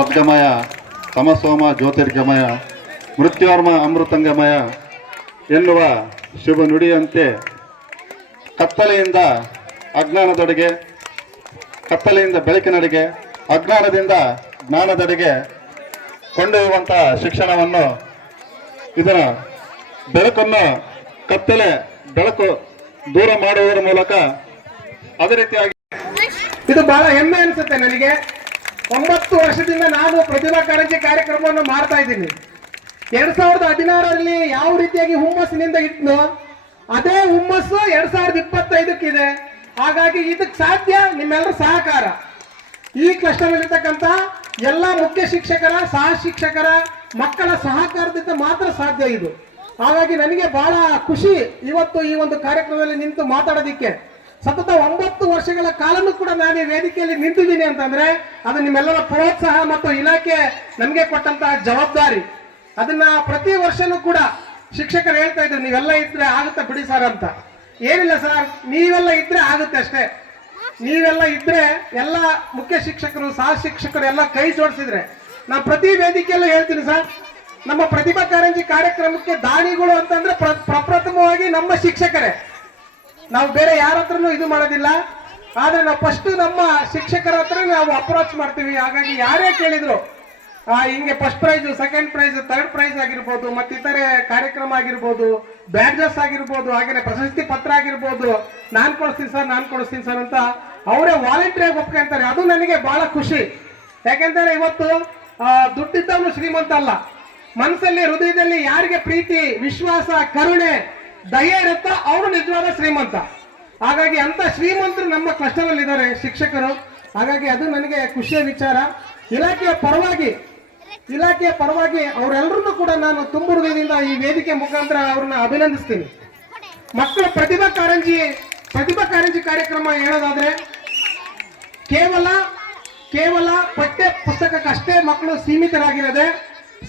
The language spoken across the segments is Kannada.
ಸದ್ಗಮಯ ತಮಸೋಮ ಜ್ಯೋತಿರ್ಗಮಯ ಮೃತ್ಯೋರ್ಮ ಅಮೃತಂಗಮಯ ಎನ್ನುವ ಶುಭ ನುಡಿಯಂತೆ ಕತ್ತಲೆಯಿಂದ ಅಜ್ಞಾನದೊಡೆಗೆ, ಕತ್ತಲೆಯಿಂದ ಬೆಳಕಿನಡೆಗೆ, ಅಜ್ಞಾನದಿಂದ ಜ್ಞಾನದಡೆಗೆ ಕೊಂಡೊಯ್ಯುವಂಥ ಶಿಕ್ಷಣವನ್ನು ಇದರ ಬೆಳಕನ್ನು ಕತ್ತಲೆ, ಬೆಳಕು ದೂರ ಮಾಡುವುದರ ಮೂಲಕ ಅದೇ ರೀತಿಯಾಗಿ ಇದು ಬಹಳ ಹೆಮ್ಮೆ ಅನಿಸುತ್ತೆ ನನಗೆ. ಒಂಬತ್ತು ವರ್ಷದಿಂದ ನಾನು ಪ್ರತಿಭಾ ಕಾರಂಜಿ ಕಾರ್ಯಕ್ರಮವನ್ನು ಮಾಡ್ತಾ ಇದ್ದೀನಿ. ಎರಡ್ ಸಾವಿರದ ಹದಿನಾರರಲ್ಲಿ ಯಾವ ರೀತಿಯಾಗಿ ಹುಮ್ಮಸ್ಸಿನಿಂದ ಇಟ್ನು, ಅದೇ ಹುಮ್ಮಸ್ಸು ಎರಡ್ ಸಾವಿರದ ಇಪ್ಪತ್ತೈದಕ್ಕಿದೆ. ಹಾಗಾಗಿ ಇದಕ್ಕೆ ಸಾಧ್ಯ ನಿಮ್ಮೆಲ್ಲರ ಸಹಕಾರ. ಈ ಕ್ಲಸ್ಟರ್ನಲ್ಲಿರ್ತಕ್ಕಂಥ ಎಲ್ಲ ಮುಖ್ಯ ಶಿಕ್ಷಕರ, ಸಹ ಶಿಕ್ಷಕರ ಮಕ್ಕಳ ಸಹಕಾರದಿಂದ ಮಾತ್ರ ಸಾಧ್ಯ ಇದು. ಹಾಗಾಗಿ ನನಗೆ ಬಹಳ ಖುಷಿ ಇವತ್ತು ಈ ಒಂದು ಕಾರ್ಯಕ್ರಮದಲ್ಲಿ ನಿಂತು ಮಾತಾಡೋದಿಕ್ಕೆ. ಸತತ ಒಂಬತ್ತು ವರ್ಷಗಳ ಕಾಲನೂ ಕೂಡ ನಾನು ವೇದಿಕೆಯಲ್ಲಿ ನಿಂತಿದ್ದೀನಿ ಅಂತಂದ್ರೆ ಅದು ನಿಮ್ಮೆಲ್ಲರ ಪ್ರೋತ್ಸಾಹ ಮತ್ತು ಇಲಾಖೆ ನಮಗೆ ಕೊಟ್ಟಂತಹ ಜವಾಬ್ದಾರಿ. ಅದನ್ನ ಪ್ರತಿ ವರ್ಷನೂ ಕೂಡ ಶಿಕ್ಷಕರು ಹೇಳ್ತಾ ಇದ್ರು, ನೀವೆಲ್ಲ ಇದ್ರೆ ಆಗುತ್ತೆ ಬಿಡಿ ಸರ್ ಅಂತ. ಏನಿಲ್ಲ ಸರ್, ನೀವೆಲ್ಲ ಇದ್ರೆ ಆಗುತ್ತೆ ಅಷ್ಟೇ. ನೀವೆಲ್ಲ ಇದ್ರೆ ಎಲ್ಲ ಮುಖ್ಯ ಶಿಕ್ಷಕರು, ಸಹ ಶಿಕ್ಷಕರು ಎಲ್ಲ ಕೈ ಜೋಡಿಸಿದ್ರೆ. ನಾನು ಪ್ರತಿ ವೇದಿಕೆಯಲ್ಲೂ ಹೇಳ್ತೀನಿ ಸರ್, ನಮ್ಮ ಪ್ರತಿಭಾ ಕಾರಂಜಿ ಕಾರ್ಯಕ್ರಮಕ್ಕೆ ದಾನಿಗಳು ಅಂತಂದ್ರೆ ಪ್ರ- ಪ್ರಪ್ರಥಮವಾಗಿ ನಮ್ಮ ಶಿಕ್ಷಕರೇ. ನಾವು ಬೇರೆ ಯಾರ ಹತ್ರನೂ ಇದು ಮಾಡೋದಿಲ್ಲ. ಆದ್ರೆ ನಾವು ಫಸ್ಟ್ ನಮ್ಮ ಶಿಕ್ಷಕರ ಹತ್ರ ನಾವು ಅಪ್ರೋಚ್ ಮಾಡ್ತೀವಿ. ಹಾಗಾಗಿ ಯಾರೇ ಕೇಳಿದ್ರು ಹಿಂಗೆ first prize second prize third prize ಆಗಿರ್ಬೋದು, ಮತ್ತಿತರೆ ಕಾರ್ಯಕ್ರಮ ಆಗಿರ್ಬೋದು ಬ್ಯಾಡ್ಜಸ್ ಆಗಿರ್ಬೋದು, ಹಾಗೇನೆ ಪ್ರಶಸ್ತಿ ಪತ್ರ ಆಗಿರ್ಬೋದು, ನಾನ್ ಕೊಡಿಸ್ತೀನಿ ಸರ್, ನಾನ್ ಕೊಡಿಸ್ತೀನಿ ಸರ್ ಅಂತ ಅವರೇ ವಾಲಂಟಿಯರ್ ಒಪ್ಕೊಂತಾರೆ ಅದು ನನಗೆ ಬಹಳ ಖುಷಿ. ಯಾಕೆಂದ್ರೆ ಇವತ್ತು ದುಡ್ಡಿದ್ದವನು ಶ್ರೀಮಂತ ಅಲ್ಲ. ಮನಸ್ಸಲ್ಲಿ, ಹೃದಯದಲ್ಲಿ ಯಾರಿಗೆ ಪ್ರೀತಿ, ವಿಶ್ವಾಸ, ಕರುಣೆ ದಯೆ ಇರುತ್ತಾ ಅವನು ನಿಜವಾದ ಶ್ರೀಮಂತ. ಹಾಗಾಗಿ ಅಂತ ಶ್ರೀಮಂತರು ನಮ್ಮ ಕ್ಲಸ್ಟರ್ ಇದ್ದಾರೆ ಶಿಕ್ಷಕರು. ಹಾಗಾಗಿ ಅದು ನನಗೆ ಖುಷಿಯ ವಿಚಾರ. ಇಲಾಖೆಯ ಪರವಾಗಿ ಇಲಾಖೆಯ ಪರವಾಗಿ ಅವರೆಲ್ಲರನ್ನೂ ಕೂಡ ನಾನು ತುಂಬು ಈ ವೇದಿಕೆ ಮುಖಾಂತರ ಅವ್ರನ್ನ ಅಭಿನಂದಿಸ್ತೀನಿ. ಮಕ್ಕಳ ಪ್ರತಿಭಾ ಕಾರಂಜಿ ಪ್ರತಿಭಾ ಕಾರಂಜಿ ಕಾರ್ಯಕ್ರಮ ಹೇಳೋದಾದ್ರೆ, ಕೇವಲ ಕೇವಲ ಪಠ್ಯ ಪುಸ್ತಕಕ್ಕಷ್ಟೇ ಮಕ್ಕಳು ಸೀಮಿತರಾಗಿರದೆ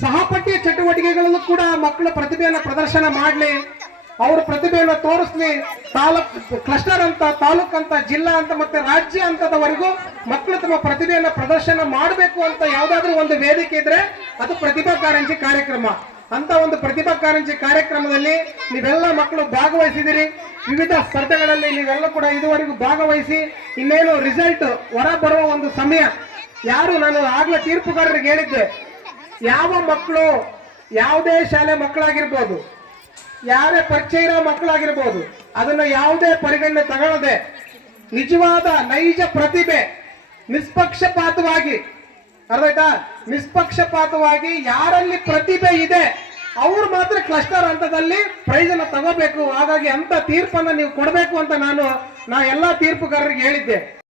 ಸಹಪಠ್ಯ ಚಟುವಟಿಕೆಗಳಲ್ಲೂ ಕೂಡ ಮಕ್ಕಳು ಪ್ರತಿಭೆಯನ್ನು ಪ್ರದರ್ಶನ ಮಾಡಲಿ. ಅವ್ರ ಪ್ರತಿಭೆಯನ್ನು ತೋರಿಸ್ಲಿ, ತಾಲೂಕ್ ಕ್ಲಸ್ಟರ್ ಅಂತ, ತಾಲೂಕ್ ಅಂತ, ಜಿಲ್ಲಾ ಅಂತ ಮತ್ತೆ ರಾಜ್ಯ ಹಂತದವರೆಗೂ ಮಕ್ಕಳು ತಮ್ಮ ಪ್ರತಿಭೆಯನ್ನು ಪ್ರದರ್ಶನ ಮಾಡಬೇಕು ಅಂತ ಯಾವ್ದಾದ್ರು ಒಂದು ವೇದಿಕೆ ಇದ್ರೆ ಅದು ಪ್ರತಿಭಾ ಕಾರಂಜಿ ಕಾರ್ಯಕ್ರಮ. ಅಂತ ಒಂದು ಪ್ರತಿಭಾ ಕಾರಂಜಿ ಕಾರ್ಯಕ್ರಮದಲ್ಲಿ ನೀವೆಲ್ಲ ಮಕ್ಕಳು ಭಾಗವಹಿಸಿದಿರಿ. ವಿವಿಧ ಸ್ಪರ್ಧೆಗಳಲ್ಲಿ ನೀವೆಲ್ಲ ಕೂಡ ಇದುವರೆಗೂ ಭಾಗವಹಿಸಿ, ಇನ್ನೇನು ರಿಸಲ್ಟ್ ಹೊರ ಬರುವ ಒಂದು ಸಮಯ. ಯಾರು ನಾನು ಆಗ್ಲೇ ತೀರ್ಪುಗಾರರಿಗೆ ಹೇಳಿದ್ದೆ. ಯಾವ ಮಕ್ಕಳು ಯಾವುದೇ ಶಾಲೆ ಮಕ್ಕಳಾಗಿರ್ಬೋದು ಯಾರೇ ಪರಿಚಯ ಇರೋ ಮಕ್ಕಳಾಗಿರ್ಬೋದು, ಅದನ್ನ ಯಾವುದೇ ಪರಿಗಣನೆ ತಗೊಳ್ಳದೆ ನಿಜವಾದ ನೈಜ ಪ್ರತಿಭೆ ನಿಷ್ಪಕ್ಷಪಾತವಾಗಿ ಅರ್ಥಾಯ್ತಾ ನಿಷ್ಪಕ್ಷಪಾತವಾಗಿ ಯಾರಲ್ಲಿ ಪ್ರತಿಭೆ ಇದೆ, ಅವ್ರು ಮಾತ್ರ ಕ್ಲಸ್ಟರ್ ಹಂತದಲ್ಲಿ ಪ್ರೈಸ್ ಅನ್ನ ತಗೋಬೇಕು. ಹಾಗಾಗಿ ಅಂತ ತೀರ್ಪನ್ನ ನೀವು ಕೊಡಬೇಕು ಅಂತ ನಾನು, ನಾ ಎಲ್ಲಾ ತೀರ್ಪುಗಾರರಿಗೆ ಹೇಳಿದ್ದೆ.